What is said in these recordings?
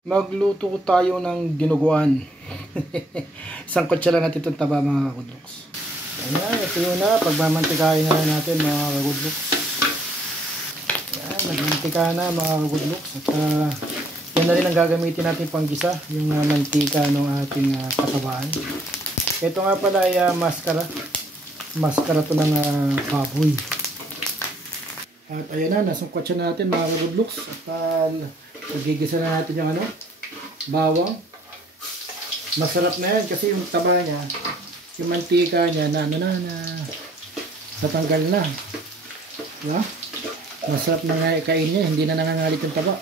Magluto tayo ng dinuguan. Isang kutsara natin itong taba mga kakudloks. Ayan, ito yun na. Pagmamantikain na natin mga kakudloks. Ayan, nagmantika na mga kakudloks. At yan na rin ang gagamitin natin panggisa. Yung mantika ng ating katabaan. Ito nga pala ay maskara. Maskara to ng baboy. At ayan na, nasungkot siya natin mga kakudloks. At magigisa na natin yung bawang. Masarap na yan kasi yung taba niya, yung mantika niya na natanggal na. Diba? Masarap na nga kain niya, hindi na nangangalit yung taba.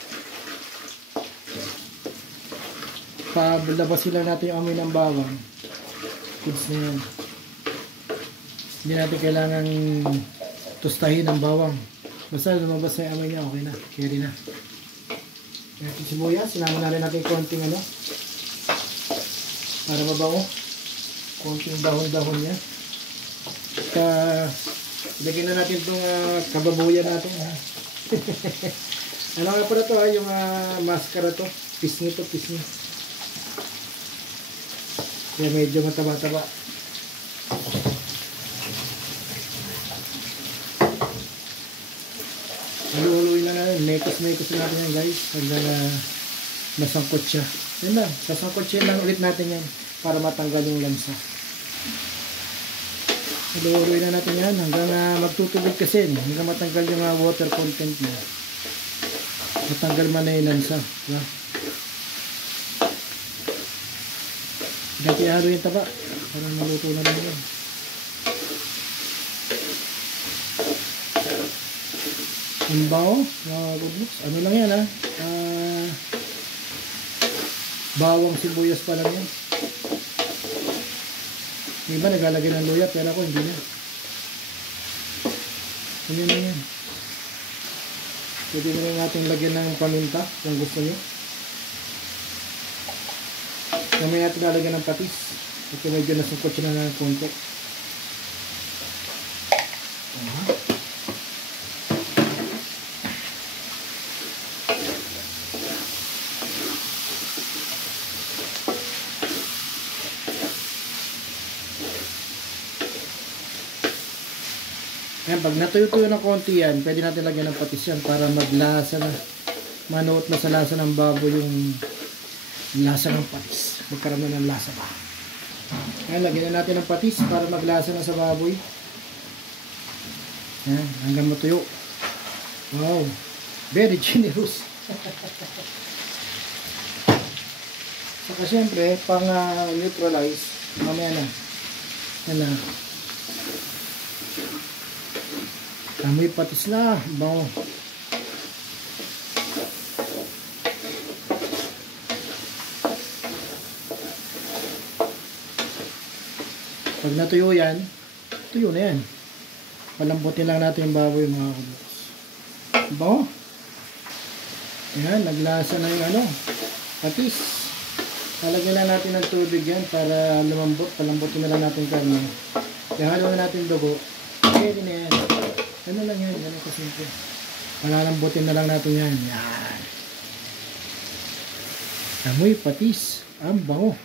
Palabasin lang natin yung amoy ng bawang. Goods na yan. Hindi natin kailangan tustahin ang bawang. Basta lumabas na yung amoy niya, okay na. Carry na. Natin sibuyas, sinama na rin natin konting para mabango. Konting dahon-dahon niya. At ilagay na natin itong kababuyan natin. Ano nga pala ito yung maskara to. Pisngi to, pisngi. Kaya medyo mataba-taba. Haluhuluin lang natin. Mekos-mekos natin yan guys. Hanggang nasangkot siya. Yan lang. Sasangkot siya lang ulit natin yan. Para matanggal yung lansa. Haluhuluin na natin yan. Hanggang magtutubig kasi. Hanggang matanggal yung water content niya. Matanggal man na yung lansa. Diba? Hanggang ihalo yung taba. Parang maluto na lang yan. Ang bawo, ano lang yan bawang sibuyas pa lang yan. Iba naglalagay ng luya pero ako hindi na. Ano lang yan. Pwede na rin natin lagyan ng paminta kung gusto nyo. Mamaya natin lalagyan ng patis. Ito medyo nasukot siya na ng konti. Ayan, pag natuyo-tuyo ng konti yan, pwede natin lagyan ng patis yan para maglasa na, manuot na sa lasa ng baboy yung lasa ng patis. Magkaroon na ng lasa pa. Ayan, lagyan na natin ng patis para maglasa na sa baboy. Ayan, hanggang matuyo. Wow, very generous. Saka syempre, pang neutralize, mamaya na. Yan na. Amoy patis na, bango. Pag natuyo yan, tuyo na yan. Palambutin lang natin yung baboy mga kudos. Bango. Yan, naglasa na yung patis. Lalagyan lang natin ng tubig yan para lumambot. Palambutin na lang natin karne. Ihalo na natin dugo. Pwede na yan. Ano lang yan, ganun kasimple. Palalambutin na lang natin yan. Yan. Amoy patis. Ang bango.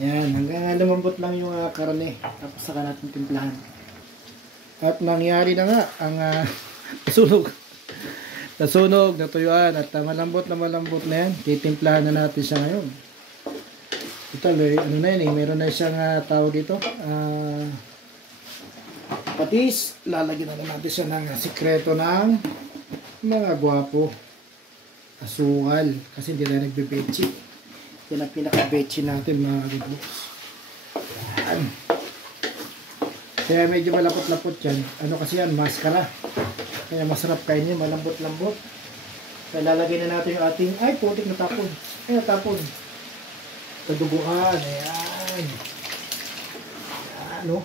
Yan, hanggang lumambot lang yung karne. Tapos saka natin timplahan. At nangyari na nga ang sunog. Nasunog, natuyuan. At malambot na yan. Titimplahan na natin siya ngayon. Ito, ano na yan eh. Meron na siyang tawag dito. Patis, lalagyan na natin siya ng sikreto ng mga gwapo. Asukal. Kasi hindi na nagbe-bechi. Yan ang pinaka-bechi natin mga good-looks. Yan. Kaya medyo malapot-lapot yan. Ano kasi yan? Maskara. Kaya masarap kainin. Malambot-lambot. Kaya lalagyan na natin yung ating, ay putik na tapon. Ay natapon. Kaduguan. Ayan. Ayan o.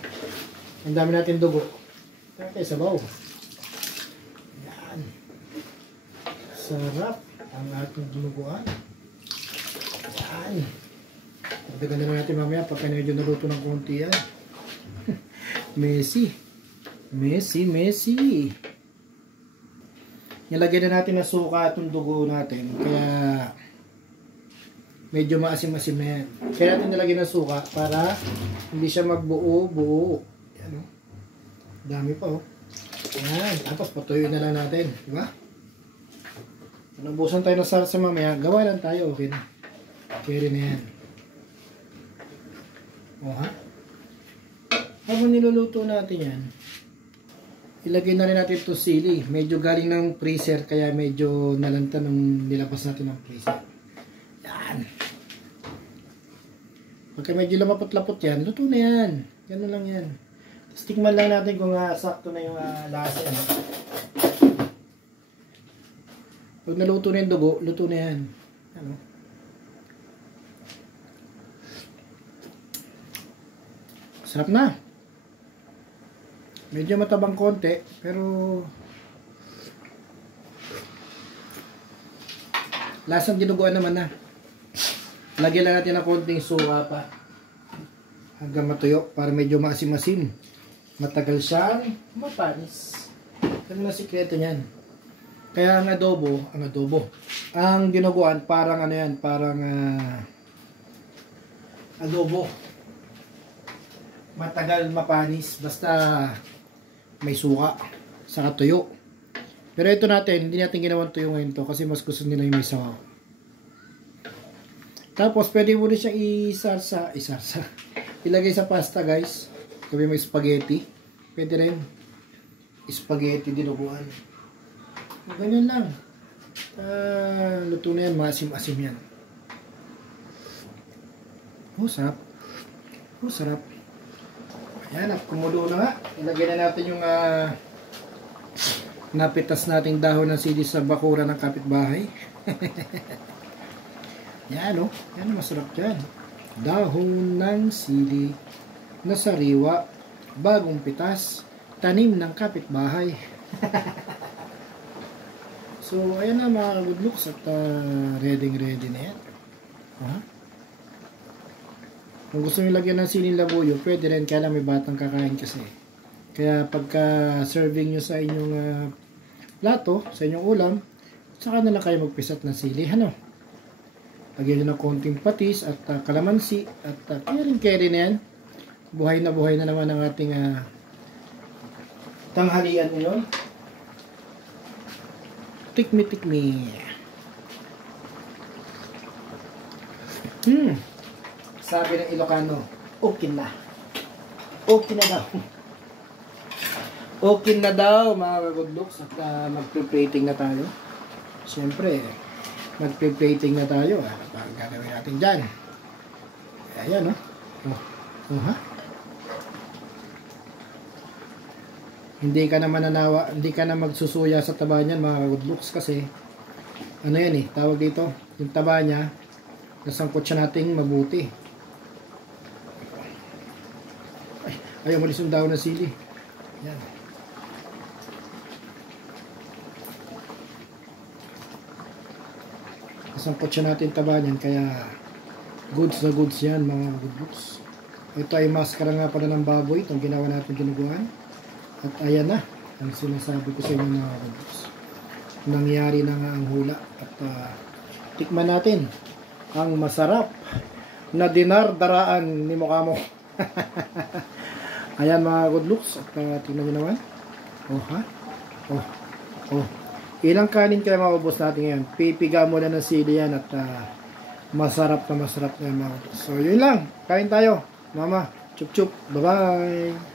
Ang dami natin dugo. Okay, sabaw. Yan. Sarap ang ating dinuguan. Yan. Pagdagan naman natin mamaya pagka medyo naluto ng konti yan. Messy. nilagyan na natin ng suka itong dugo natin. Kaya medyo maasim-asim na yan. Kaya natin nilagyan ng suka para hindi siya magbuo-buo. Yan, oh. Dami pa, oh. Yan. Tapos patuloy na lang natin. Diba? Nabusan tayo ng salsa mamaya. Gawa lang tayo. Okay na. Carry na yan. O, ha? Habang niluluto natin yan, ilagay na rin natin ito sili. Medyo galing ng freezer, kaya medyo nalanta nung nilabas natin ng freezer. Yan. Pagka medyo lamapot-lapot yan, luto na yan. Ganun lang yan. Tapos tikman lang natin kung sakto na yung lasa yan. Pag naluto na yung dugo, luto na yan. Ano? Sarap na. Medyo matabang konti, pero lasang dinuguan naman na. Lagyan lang natin ng konting suka pa hanggang matuyo para medyo maasim-asim. Matagal siyang mapanis. Ano na sikreto niyan? Kaya ang dinuguan parang ano yan, parang adobo. Matagal mapanis basta may suka sa tuyo. Pero ito natin, hindi natin ginawang tuyo ngayon to kasi mas gusto nila yung may sabaw. Tapos pwede mo rin siyang isarsa. Ilagay sa pasta, guys. Kami may spaghetti. Pwede rin. Spaghetti dinuguan. Ganyan lang. Luto na yan. Maasim-asim yan. Oh, sarap. Oh, sarap. Ayan, kumulo na nga. Ilagay na natin yung napitas nating dahon ng sili sa bakuran ng kapitbahay. Yan, oh. Yan, masarap dyan. Dahon ng sili na sariwa, bagong pitas, tanim ng kapitbahay. So, ayan na mga good looks at ready na yan. Kung gusto nyo lagyan ng siling labuyo, pwede rin, kaya lang may batang kakain kasi. Kaya pagka serving nyo sa inyong plato, sa inyong ulam, saka na lang kayo magpisat ng sili. Ano? Lagyan nyo ng konting patis at kalamansi at carry na yan. Buhay na naman ang ating tanghalian ngayon. Tikmi. Sabi ng Ilocano, okay na. Okay na daw. Okay na daw mga good looks at mag-plating na tayo. Siyempre, mag-plating na tayo. Ano pa ang gagawin natin dyan? Ayan, no? Ha? Hindi ka na mananawa, hindi ka na magsusuya sa taba niyan mga good looks kasi ano yan eh, tawag dito, yung taba niya, nasangkot siya nating mabuti. Ayaw malis yung daon ng sili. Yan. Nasangkot siya natin taba niyan, kaya goods na goods yan mga good looks. Ito ay maskara nga pala ng baboy, itong ginawa natin dinuguan. At ayan na, ang sinasabi ko sa inyo mga good looks. Nangyari na nga ang hula. At tikman natin ang masarap na dinardaraan ni Mokamo. Ayan mga good looks. At tingnan nyo naman. Oh ha? Oh. Ilang kanin kaya maubos natin ngayon? Pipiga mo na ng sili yan at masarap na mga good looks. So yun lang. Kain tayo. Mama. Chup chup. Bye bye.